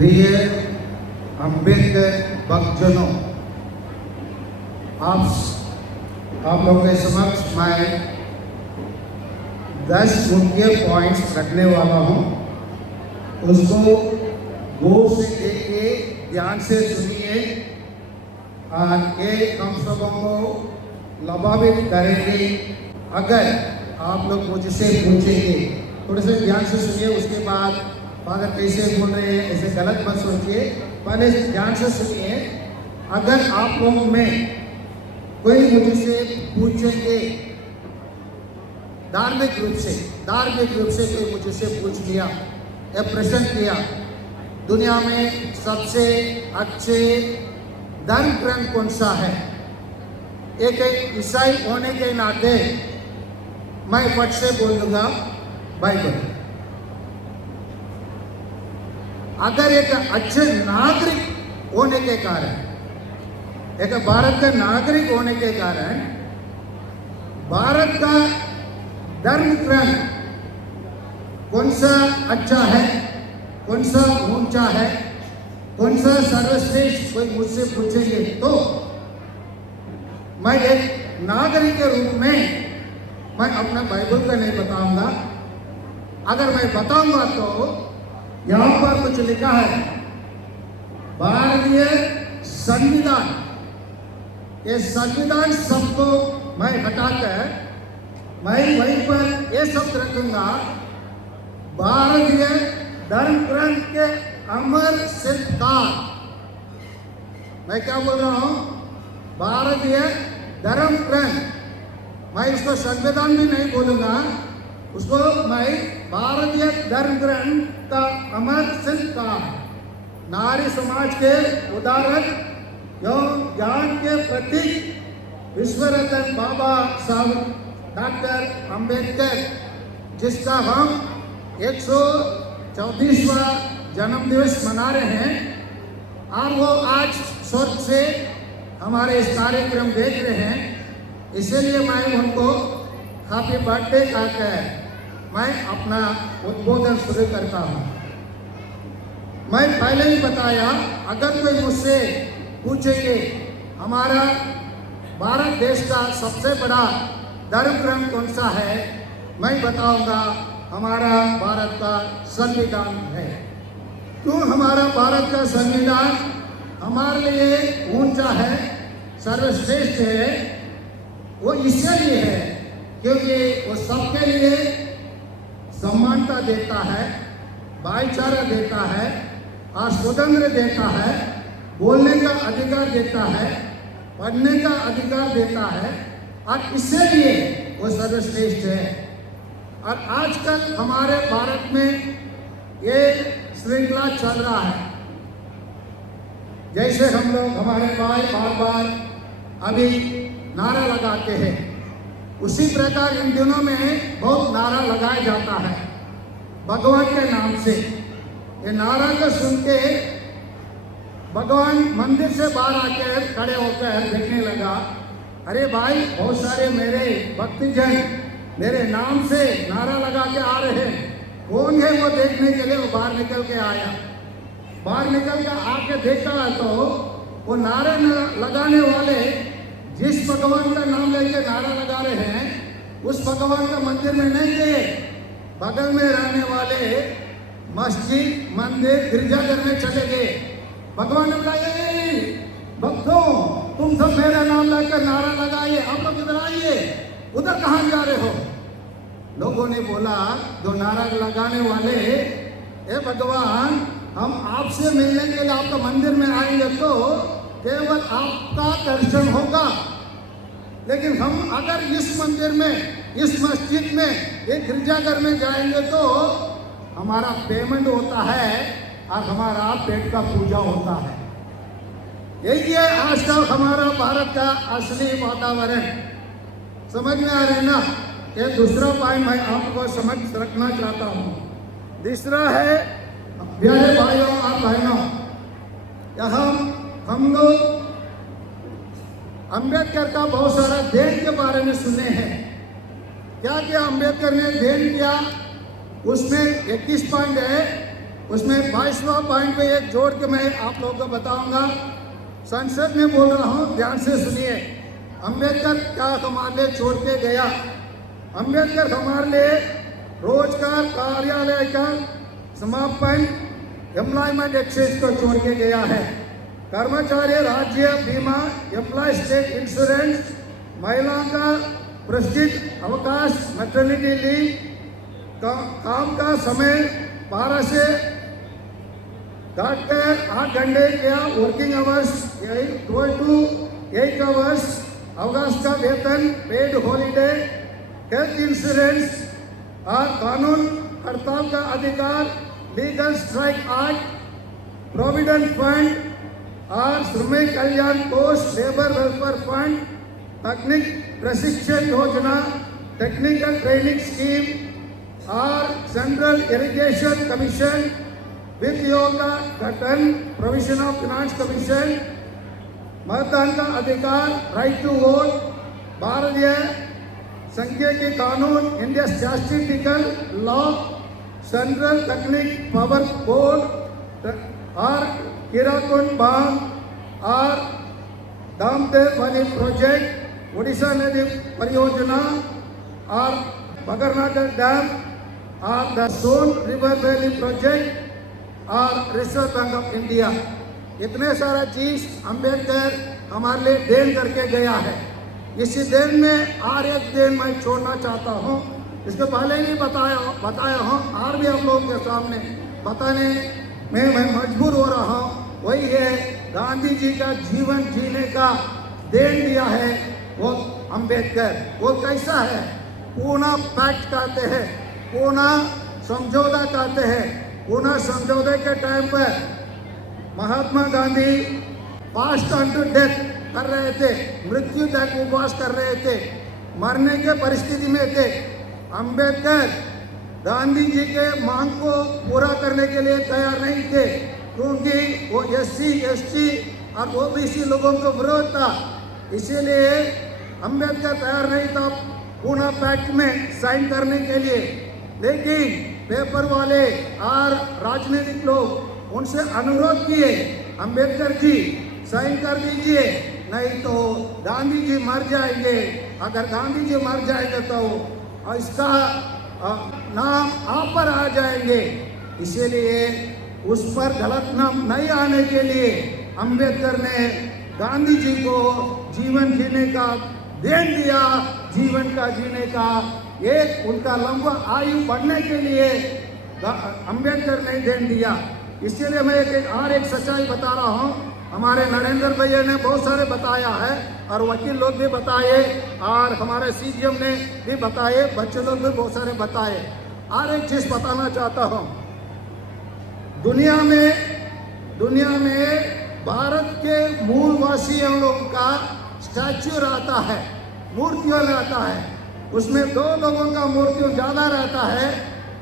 प्रिय अम्बेडकर भक्तजनों, आप लोगों के समक्ष मैं 10 मुख्य पॉइंट्स रखने वाला हूँ। उसको गौर से देखिए, ध्यान से सुनिए और ये हम सबों को लाभान्वित करेंगे। अगर आप लोग मुझसे पूछेंगे, थोड़े से ध्यान से सुनिए, उसके बाद फादर कैसे बोल रहे हैं ऐसे गलत मत सोचिए, पहले ध्यान से सुनिए। अगर आप लोगों में कोई मुझसे पूछेंगे धार्मिक रूप से कोई मुझसे पूछ लिया या प्रश्न किया, दुनिया में सबसे अच्छे धर्म ग्रंथ कौन सा है, एक ईसाई होने के नाते मैं फट से बोल दूंगा बाइबल। अगर एक अच्छे नागरिक होने के कारण, एक भारत का नागरिक होने के कारण भारत का धर्म ग्रंथ कौन सा अच्छा है, कौन सा ऊंचा है, कौन सा सर्वश्रेष्ठ, कोई मुझसे पूछेंगे तो मैं एक नागरिक के रूप में मैं अपना बाइबल का नहीं बताऊंगा। अगर मैं बताऊंगा तो यहाँ पर कुछ लिखा है, भारतीय संविधान। ये संविधान सबको मैं हटाकर मैं वहीं पर ये शब्द रखूंगा, भारतीय धर्म ग्रंथ के अमर सिद्धकार। मैं क्या बोल रहा हूँ, भारतीय धर्म ग्रंथ। मैं इसको संविधान भी नहीं बोलूंगा, उसको मैं भारतीय धर्म ग्रंथ का अमर सिद्धकार, नारी समाज के उदाहरण एवं ज्ञान के प्रतीक विश्वरत्न बाबा साहब डॉक्टर अंबेडकर, जिसका हम 134वां जन्मदिवस मना रहे हैं और वो आज स्वर्ग से हमारे इस कार्यक्रम देख रहे हैं, इसीलिए मैं उनको हैप्पी बर्थडे कहकर मैं अपना उद्बोधन शुरू करता हूँ। मैं पहले ही बताया, अगर कोई मुझसे पूछेंगे हमारा भारत देश का सबसे बड़ा धर्म ग्रंथ कौन सा है, मैं बताऊंगा हमारा भारत का संविधान है। क्यों हमारा भारत का संविधान हमारे लिए ऊंचा है, सर्वश्रेष्ठ है? वो इसलिए है क्योंकि वो सबके लिए समानता देता है, भाईचारा देता है और स्वतंत्र देता है, बोलने का अधिकार देता है, पढ़ने का अधिकार देता है और इसलिए वो सर्वश्रेष्ठ है। और आजकल हमारे भारत में ये श्रृंखला चल रहा है, जैसे हम लोग हमारे भाई बार बार अभी नारा लगाते हैं, उसी प्रकार इन दिनों में बहुत नारा लगाया जाता है भगवान के नाम से। ये नारा को सुन के भगवान मंदिर से बाहर आकर खड़े होकर देखने लगा, अरे भाई बहुत सारे मेरे भक्तजन मेरे नाम से नारा लगा के आ रहे हैं, कौन है वो देखने के लिए वो बाहर निकल के आया। बाहर निकल के आके देखा तो वो नारे लगाने वाले जिस भगवान का नाम लेके नारा लगा रहे हैं, उस भगवान का मंदिर में नहीं गए, बगल में रहने वाले मस्जिद, मंदिर, गिरजाघर में चले गए। भगवान ने बोला, भक्तों तुम सब मेरा नाम लेकर नारा लगाइए, आप लोग इधर आइए, उधर कहाँ जा रहे हो? लोगों ने बोला, जो नारा लगाने वाले, ए भगवान हम आपसे मिलने के लिए आपका मंदिर में आएंगे तो केवल आपका दर्शन होगा, लेकिन हम अगर इस मंदिर में, इस मस्जिद में, एक गिरजाघर में जाएंगे तो हमारा पेमेंट होता है और हमारा पेट का पूजा होता है। यही है आज का हमारा भारत का असली वातावरण। समझ में आ रहे ना? ये दूसरा पॉइंट मैं आपको समझ रखना चाहता हूँ। तीसरा है, प्यारे भाइयों और बहनों, यहाँ हम लोग अंबेडकर का बहुत सारा देन के बारे में सुने हैं। क्या क्या अंबेडकर ने देन किया, उसमें 21 पॉइंट है। उसमें 22वां पॉइंट पे एक जोड़ के मैं आप लोगों को बताऊंगा। संसद में बोल रहा हूँ, ध्यान से सुनिए। अंबेडकर क्या हमारे लिए छोड़ के गया? अंबेडकर हमारे लिए रोजगार कार्यालय का समापन, एम्प्लॉयमेंट एक्सचेंज को छोड़ के गया है। कर्मचारी राज्य बीमा, एम्प्लॉय स्टेट इंश्योरेंस, महिलाओं का प्रशिक्षित अवकाश, मैटरनिटी लीव, काम का समय 12 से घटाकर 8 घंटे किया, वर्किंग आवर्स 12 to 8 आवर्स, अवकाश का वेतन, पेड हॉलीडे, हेल्थ इंश्योरेंस और कानून हड़ताल का अधिकार, legal strike act, provident fund और श्रमिक कल्याण कोष, लेबर वेलफेयर फंड, तकनीक प्रशिक्षण योजना, टेक्निकल ट्रेनिंग स्कीम और सेंट्रल इरिगेशन कमीशन, वित्त आयोग का गठन, प्रोविजन ऑफ फाइनेंस कमीशन, मतदान का अधिकार, राइट टू वोट, भारतीय संघीय कानून, India statutory law, central technical power board और हीराकुंड बांध और दामदेव वाली प्रोजेक्ट, उड़ीसा नदी परियोजना और बगरनागर डैम और the Son river valley project और रिजर्व बैंक ऑफ इंडिया। इतने सारा चीज अंबेडकर हमारे लिए देन करके गया है। इसी देन में और एक देन मैं छोड़ना चाहता हूँ। इसके पहले ही बताया हूँ और भी आप लोगों के सामने बताने में मैं मजबूर हो रहा हूँ। वही है, गांधी जी का जीवन जीने का देन दिया है वो अंबेडकर। वो कैसा है? पूना पैक्ट कहते हैं, पूना समझौता कहते हैं। पूना समझौते के टाइम पर Mahatma Gandhi fast on to death कर रहे थे, मृत्यु तक उपवास कर रहे थे, मरने के परिस्थिति में थे। अंबेडकर गांधी जी के मांग को पूरा करने के लिए तैयार नहीं थे, क्योंकि वो SC ST और OBC लोगों को विरोध था। इसीलिए अंबेडकर तैयार नहीं था पूना पैक्ट में साइन करने के लिए। लेकिन पेपर वाले और राजनीतिक लोग उनसे अनुरोध किए, अंबेडकर जी साइन कर दीजिए, नहीं तो गांधी जी मर जाएंगे। अगर गांधी जी मर जाएंगे तो इसका नाम आप पर आ जाएंगे। इसीलिए उस पर गलत नाम नहीं आने के लिए अंबेडकर ने गांधी जी को जीवन जीने का देन दिया। जीवन का जीने का एक उनका लंबा आयु बढ़ने के लिए अंबेडकर ने देन दिया। इसीलिए मैं एक सच्चाई बता रहा हूँ। हमारे नरेंद्र भैया ने बहुत सारे बताया है और वकील लोग भी बताए और हमारे CGM ने भी बताए, बच्चे लोग भी बहुत सारे बताए। और एक चीज़ बताना चाहता हूँ, दुनिया में भारत के मूलवासियों लोगों का स्टैच्यू रहता है, मूर्तियाँ रहता है। उसमें 2 लोगों का मूर्ति ज़्यादा रहता है,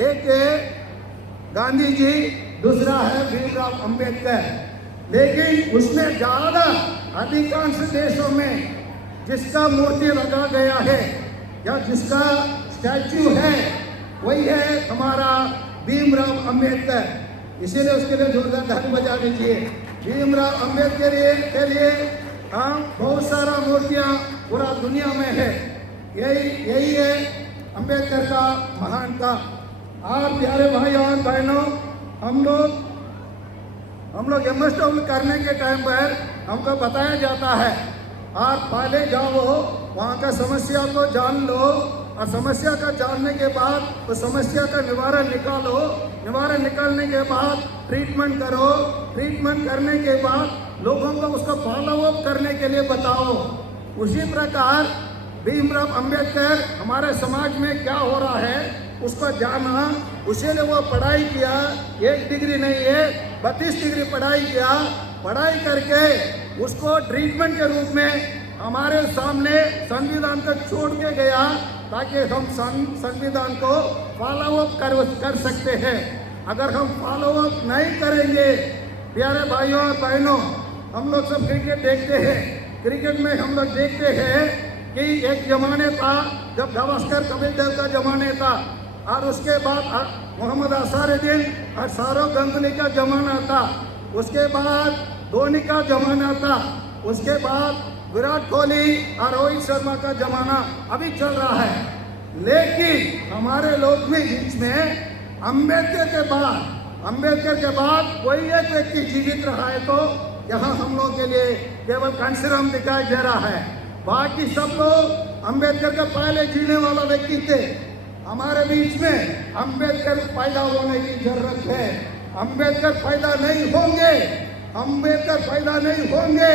एक है गांधी जी, दूसरा है भीमराव अंबेडकर। लेकिन उसमें ज़्यादा अधिकांश देशों में जिसका मूर्ति लगा गया है या जिसका स्टैच्यू है वही है हमारा भीमराव अंबेडकर। इसीलिए उसके लिए जोरदार ताली बजा दीजिए। भीमराव अंबेडकर के लिए हम बहुत सारा मूर्तियाँ पूरा दुनिया में है। यही है अंबेडकर का महानता। आप प्यारे भाई और बहनों, हम लोग MSW करने के टाइम पर हमको बताया जाता है, आप पहले जाओ वहाँ का समस्या को जान लो और समस्या का जानने के बाद उस समस्या का निवारण निकालो। निवारण निकालने के बाद ट्रीटमेंट करो। ट्रीटमेंट करने के बाद लोगों को उसको फॉलो अप करने के लिए बताओ। उसी प्रकार भीमराव अंबेडकर हमारे समाज में क्या हो रहा है उसको जाना, उसी ने वो पढ़ाई किया। 1 डिग्री नहीं है, 32 डिग्री पढ़ाई किया। पढ़ाई करके उसको ट्रीटमेंट के रूप में हमारे सामने संविधान को छोड़ के गया, ताकि हम संविधान को फॉलो अप कर सकते हैं। अगर हम फॉलो अप नहीं करेंगे, प्यारे भाइयों और बहनों, हम लोग सब क्रिकेट देखते हैं। क्रिकेट में हम लोग देखते हैं कि एक जमाने था जब गावस्कर कपिल देव का जमाने था, और उसके बाद मोहम्मद असारुद्दीन और सौरव गंगुली का जमाना था, उसके बाद धोनी का जमाना था, उसके बाद विराट कोहली और रोहित शर्मा का जमाना अभी चल रहा है। लेकिन हमारे लोग भी बीच में अंबेडकर के बाद कोई एक व्यक्ति जीवित रहा है तो यहाँ हम लोग के लिए केवल कंसरम दिखाई दे रहा है। बाकी सब लोग अंबेडकर के पहले जीने वाला व्यक्ति थे। हमारे बीच में अंबेडकर पैदा होने की जरूरत है। अंबेडकर पैदा नहीं होंगे।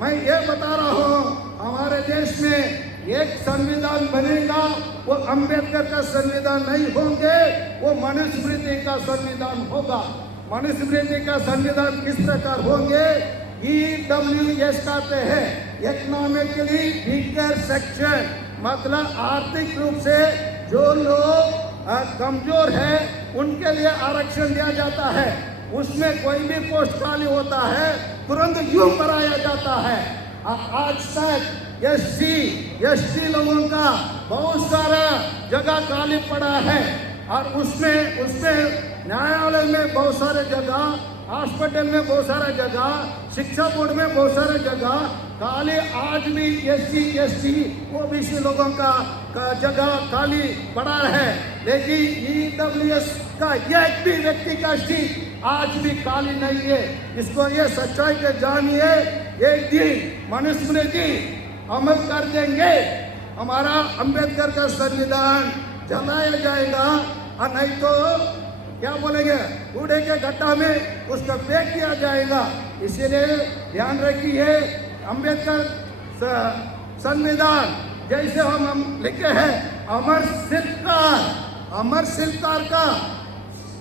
मैं ये बता रहा हूँ, हमारे देश में एक संविधान बनेगा, वो अंबेडकर का संविधान नहीं होंगे, वो मनुस्मृति का संविधान होगा। मनुस्मृति का संविधान किस प्रकार होंगे? EWS कहते हैं, इकोनॉमिकली वीकर सेक्शन, मतलब आर्थिक रूप से जो लोग कमजोर है उनके लिए आरक्षण दिया जाता है। उसमें कोई भी पोस्ट खाली होता है तुरंत यूं कराया जाता है। आज तक एसटी लोगों का बहुत सारा जगह खाली पड़ा है और उसमें न्यायालय में बहुत सारे जगह, हॉस्पिटल में बहुत सारा जगह, शिक्षा बोर्ड में बहुत सारे जगह खाली आज भी SC/ST OBC लोगों का जगह खाली पड़ा है। लेकिन EWS का एक भी व्यक्ति का सीट आज भी खाली नहीं है। इसको ये सच्चाई के जानिए, एक दिन मनुस्मृति अमल कर देंगे, हमारा अंबेडकर का संविधान जलाया जाएगा और नहीं तो क्या बोलेंगे, कूड़े के गड्ढा में उसका फेंक दिया जाएगा। इसीलिए ध्यान रखिए, अंबेडकर संविधान जैसे हम लिखे हैं, अमर शिल्पकार का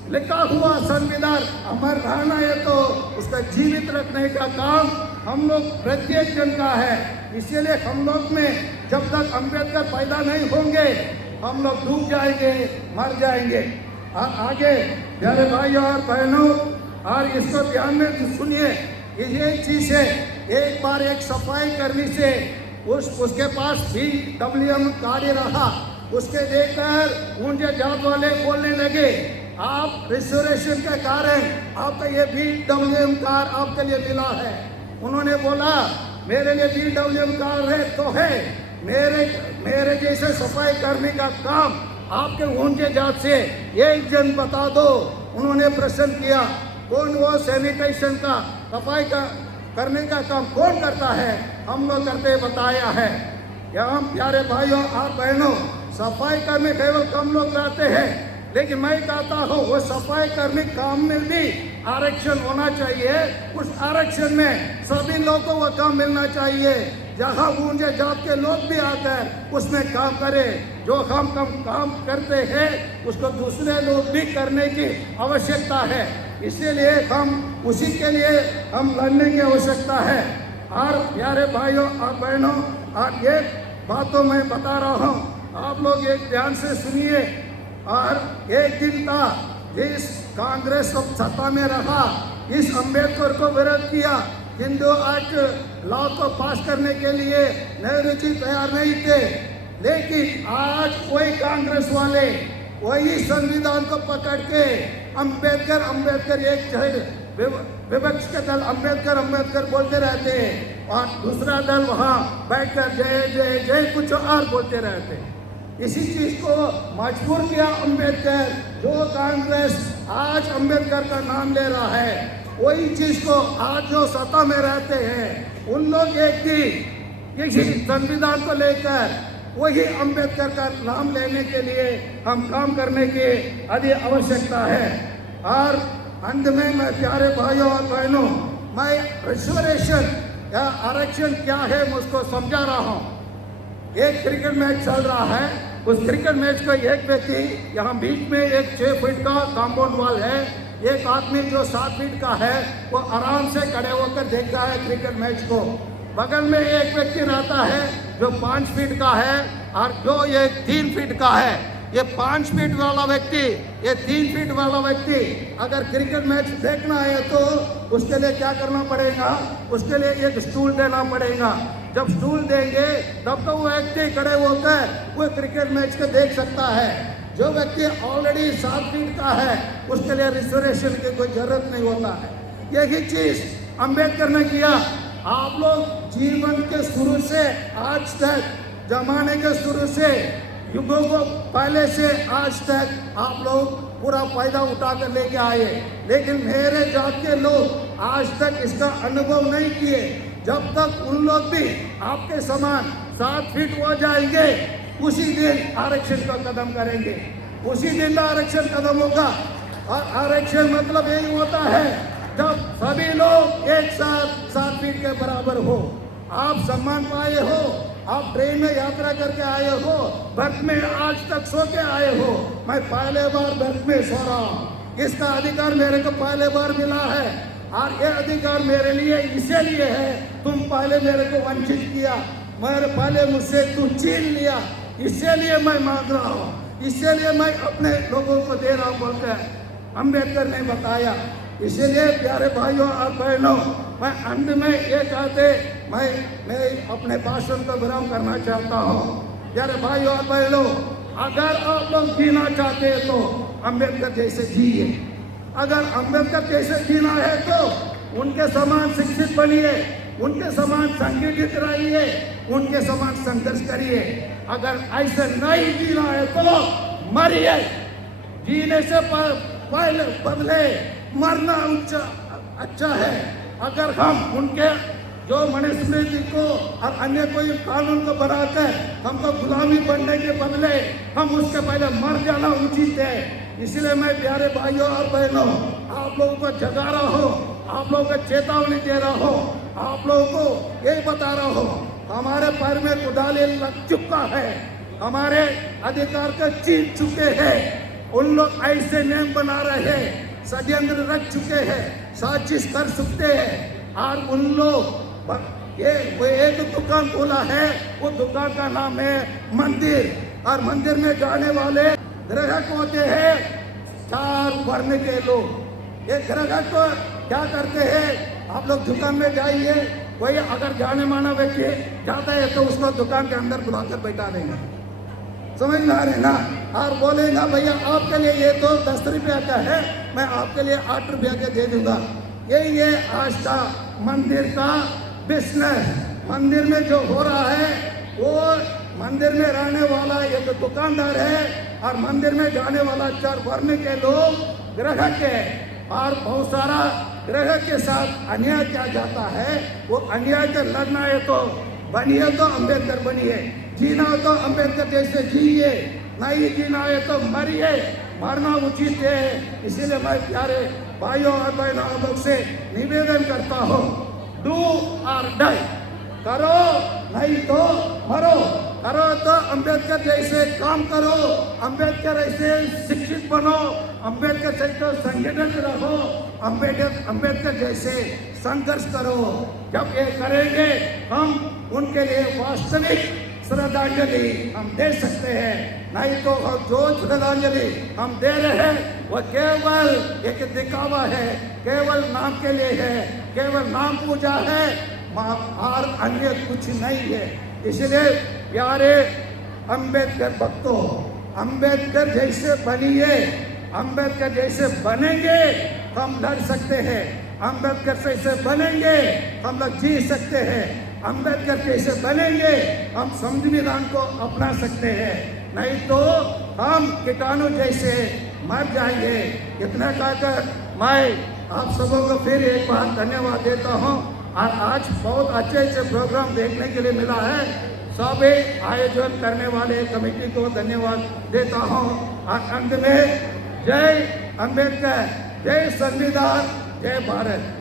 लिखा हुआ संविधान अमर रहना है तो उसका जीवित रखने का काम हम लोग प्रत्येक जन का है। इसीलिए हम लोग में जब तक अंबेडकर पैदा नहीं होंगे हम लोग डूब जाएंगे, मर जाएंगे। और आगे प्यारे भाइयों और बहनों, और इसको ध्यान में सुनिए, ये चीज है, एक बार एक सफाई कर्मी से उसके पास BWM कार्ड रहा, उसके देखकर ऊंचे जात वाले बोलने लगे, आप रिजर्वेशन के कारण आपका ये BWM कार्ड आपके लिए मिला है। उन्होंने बोला मेरे लिए BWM कार्ड है तो है, मेरे जैसे सफाई कर्मी का काम आपके ऊंचे जात से एक जन बता दो। उन्होंने प्रश्न किया, कौन वो सैनिटाइजेशन का सफाई का करने का काम कौन करता है? हम लोग करते बताया है। यहाँ प्यारे भाइयों और बहनों, सफाई कर्मी केवल कम लोग रहते हैं, लेकिन मैं कहता हूँ वो सफाई कर्मी काम में भी आरक्षण होना चाहिए। उस आरक्षण में सभी लोगों को वो काम मिलना चाहिए, जहाँ ऊंचे जात के लोग भी आकर उसमें काम करें। जो हम काम करते हैं उसको दूसरे लोग भी करने की आवश्यकता है। इसीलिए हम उसी के लिए हम लड़ने की आवश्यकता है। और प्यारे भाइयों और बहनों, और ये बातों मैं बता रहा हूँ, आप लोग एक ध्यान से सुनिए। और एक दिन था जिस कांग्रेस सत्ता में रहा, इस अंबेडकर को विरोध किया, हिंदू एक्ट लॉ को पास करने के लिए नेहरू जी तैयार नहीं थे। लेकिन आज कोई कांग्रेस वाले वही संविधान को पकड़ के अंबेडकर एक विपक्ष के दल अंबेडकर बोलते रहते हैं और दूसरा दल वहाँ बैठकर जय जय जय कुछ और बोलते रहते हैं। इसी चीज को मजबूर किया अंबेडकर। जो कांग्रेस आज अंबेडकर का नाम ले रहा है, वही चीज को आज जो सत्ता में रहते हैं उन लोग एक दिन किसी संविधान को लेकर वही अंबेडकर का नाम लेने के लिए हम काम करने की अधिक आवश्यकता है। और अंत में मैं प्यारे भाइयों और बहनों, मैं रिजर्वेशन या आरक्षण क्या है मुझको समझा रहा हूँ। एक क्रिकेट मैच चल रहा है, उस क्रिकेट मैच का एक व्यक्ति यहाँ बीच में एक 6 फीट का कंपाउंड वॉल है, एक आदमी जो 7 फीट का है वो आराम से खड़े होकर देखता है क्रिकेट मैच को। बगल में एक व्यक्ति रहता है जो 5 फीट का है और जो ये 3 फीट का है। ये 5 फीट वाला व्यक्ति, ये 3 फीट वाला व्यक्ति अगर क्रिकेट मैच देखना है तो उसके लिए क्या करना पड़ेगा? उसके लिए एक स्टूल देना पड़ेगा। जब स्टूल देंगे तब तो वो व्यक्ति खड़े होकर वो क्रिकेट मैच को देख सकता है। जो व्यक्ति ऑलरेडी 7 फीट का है उसके लिए रिजर्वेशन की कोई जरूरत नहीं होता है। यही चीज अंबेडकर ने किया। आप लोग जीवन के शुरू से आज तक, जमाने के शुरू से, युगों को पहले से आज तक आप लोग पूरा फायदा उठा कर लेके आए, लेकिन मेरे जात के लोग आज तक इसका अनुभव नहीं किए। जब तक उन लोग भी आपके समान 7 फीट हो जाएंगे, उसी दिन आरक्षण का कदम करेंगे, उसी दिन आरक्षण कदम होगा। और आरक्षण मतलब यही होता है जब सभी लोग एक साथ 7 फीट के बराबर हो। आप सम्मान पाए हो, आप ट्रेन में यात्रा करके आए हो, बर्थ में आज तक सो के आए हो। मैं पहले बार बर्थ में सो रहा हूँ, इसका अधिकार मेरे को पहले बार मिला है। और ये अधिकार मेरे लिए इसीलिए है, तुम पहले मेरे को वंचित किया, मेरे पहले मुझसे तू छीन लिया, इसीलिए मैं मांग रहा हूँ, इसीलिए मैं अपने लोगों को दे रहा हूँ बोलकर अम्बेडकर ने बताया। इसीलिए प्यारे भाइयों और बहनों, मैं अंत में ये कहते मैं अपने भाषण को विराम करना चाहता हूँ। प्यारे भाइयों और बहनों, अगर आप लोग जीना चाहते हैं तो अम्बेडकर जैसे जिए। अगर अम्बेडकर जैसे जीना है तो उनके समान शिक्षित बनिए, उनके समान संगठित रहिए, उनके समान संघर्ष करिए। अगर ऐसे नहीं जीना है तो मरिए। जीने से पहले बदले मरना अच्छा है। अगर हम उनके जो मनुस्मृति को और अन्य कोई कानून को बनाकर हमको गुलामी बनने के बदले हम उसके पहले मर जाना उचित है। इसलिए मैं प्यारे भाइयों और बहनों, आप लोगों को जगा रहा हूँ, आप लोगों को चेतावनी दे रहा हूँ, आप लोगों को यही बता रहा हूँ, हमारे पैर में कुदाले लग चुका है, हमारे अधिकार को छीन चुके हैं। उन लोग ऐसे नियम बना रहे हैं, षड्यंत्र रच चुके हैं, साजिश कर सकते हैं। और उन लोग वो एक दुकान खोला है, वो दुकान का नाम है मंदिर। और मंदिर में जाने वाले ग्राहक होते हैं 4 वर्ण के लोग। ये ग्राहक को क्या करते हैं, आप लोग दुकान में जाइए, कोई अगर जाने माना व्यक्ति जाता है तो उसको दुकान के अंदर बुलाकर बैठा देंगे, समझ में आ रहे ना। और बोलेगा भैया आपके लिए ये तो 10 रुपया का है, मैं आपके लिए 8 रुपया के दे दूंगा। यही है आज का मंदिर का बिजनेस। मंदिर में जो हो रहा है वो मंदिर में रहने वाला एक दुकानदार है और मंदिर में जाने वाला 4 वर्ण के लोग ग्राहक है। और बहुत सारा ग्राहक के साथ अन्याय किया जाता है। वो अन्याय से लड़ना है तो बनिए, तो अम्बेडकर बनिए, जीना हो तो अम्बेडकर जैसे जिए, नहीं जीना है तो मरिए, मरना उचित है। इसीलिए मैं प्यारे भाइयों और बहनों लोग से निवेदन करता हूँ, डू और डाई, करो नहीं तो मरो। करो तो अम्बेडकर जैसे काम करो, अम्बेडकर ऐसे शिक्षित बनो, अम्बेडकर जैसे संगठित रहो, अम्बेडकर जैसे संघर्ष करो। जब ये करेंगे हम उनके लिए वास्तविक श्रद्धांजलि हम दे सकते हैं। नहीं तो जो श्रद्धांजलि हम दे रहे हैं वो केवल एक दिखावा है, केवल नाम के लिए है, केवल नाम पूजा है और अन्य कुछ नहीं है। इसलिए प्यारे अम्बेडकर भक्तों, अम्बेडकर जैसे बनिए, अम्बेडकर जैसे बनेंगे हम लड़ सकते हैं, अम्बेडकर जैसे बनेंगे हम लोग जी सकते हैं, अम्बेडकर जैसे बनेंगे हम संविधान को अपना सकते हैं। नहीं तो हम कीटाणु जैसे मर जाएंगे। इतना कहकर मैं आप सबों को फिर एक बार धन्यवाद देता हूँ। और आज बहुत अच्छे प्रोग्राम देखने के लिए मिला है। सभी आयोजन करने वाले कमेटी को धन्यवाद देता हूँ। और अंत में जय अम्बेडकर, जय संविधान, जय भारत।